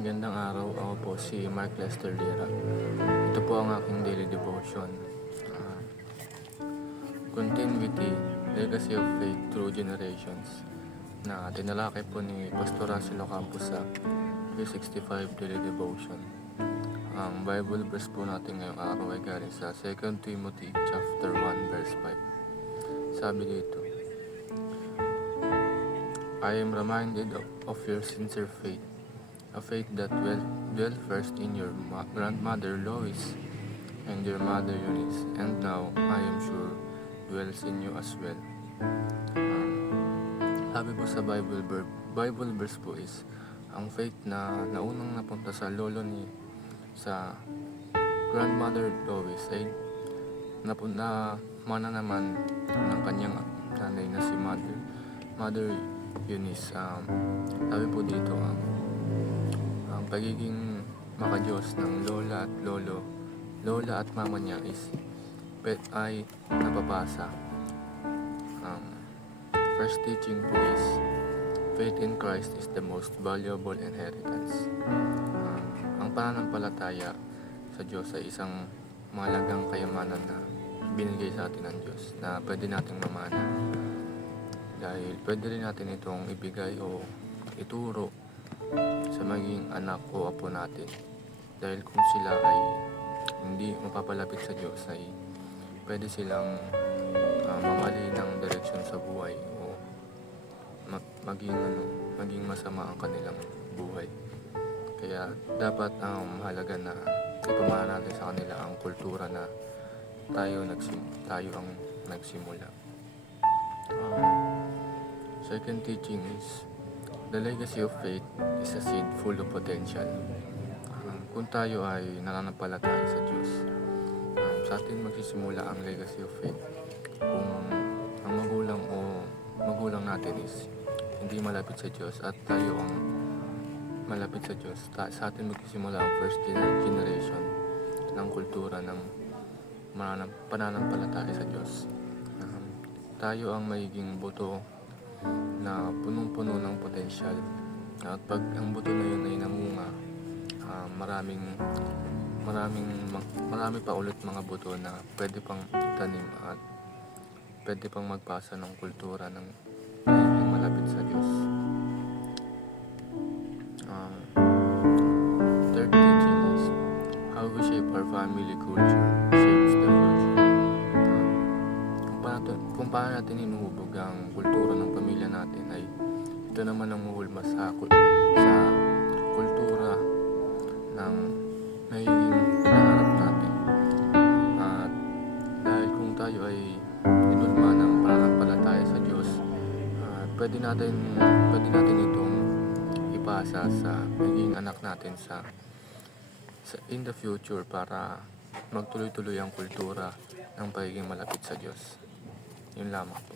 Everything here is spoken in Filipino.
Magandang araw, ako po si Mark Lester Lira. Ito po ang aking daily devotion. Ah, Continuity, Legacy of Faith Through Generations, na tinalakay po ni Pastor Russell Ocampo sa 365 Daily Devotion. Ang Bible verse po natin ngayong araw ay galing sa 2 Timothy chapter 1 verse 5. Sabi dito, I am reminded of your sincere faith, a faith that dwelt first in your grandmother Lois and your mother Eunice, and now I am sure dwells in you as well. Sabi po sa Bible verse po is, ang faith na naunang napunta sa sa grandmother Lois ay mana naman ng kanyang nanay na si Mother Eunice. Sabi po dito, ang pagiging makadiyos ng lola at mama niya ay napapasa. First teaching po is, faith in Christ is the most valuable inheritance. Ang pananampalataya sa Diyos ay isang mahalagang kayamanan na binigay sa atin ng Diyos na pwede nating mamana. Dahil pwede rin natin itong ibigay o ituro sa maging anak o apo natin. Dahil kung sila ay hindi mapapalapit sa Diyos, ay pwede silang mamali ng direksyon sa buhay o maging masama ang kanilang buhay. Kaya dapat mahalaga na ipamana natin sa kanila ang kultura na tayo ang nagsimula. Second teaching is, the legacy of faith is a seed full of potential. Kung tayo ay nananampalataya sa Diyos, sa atin magsisimula ang legacy of faith. Kung ang magulang natin is hindi malapit sa Diyos at tayo ang malapit sa Diyos, sa atin magsisimula ang first generation ng kultura ng pananampalataya sa Diyos. Tayo ang magiging buto na punong-puno ng potensyal, at pag ang buto na yun ay namunga, marami pa ulit mga buto na pwede pang tanim at pwede pang magpasa ng kultura ng magiging malapit sa Diyos. Third teaching is, how we shape our family culture shapes the future. Kung paano natin inuhubog ang kultura ng pamilya natin, ay ito naman ang muhulma sa kultura ng magiging hinaharap natin. At dahil kung tayo ay inulma ng pananampalataya sa Diyos, pwede natin itong ipasa sa magiging anak natin in the future para magtuloy-tuloy ang kultura ng pagiging malapit sa Diyos. Yun lamang po.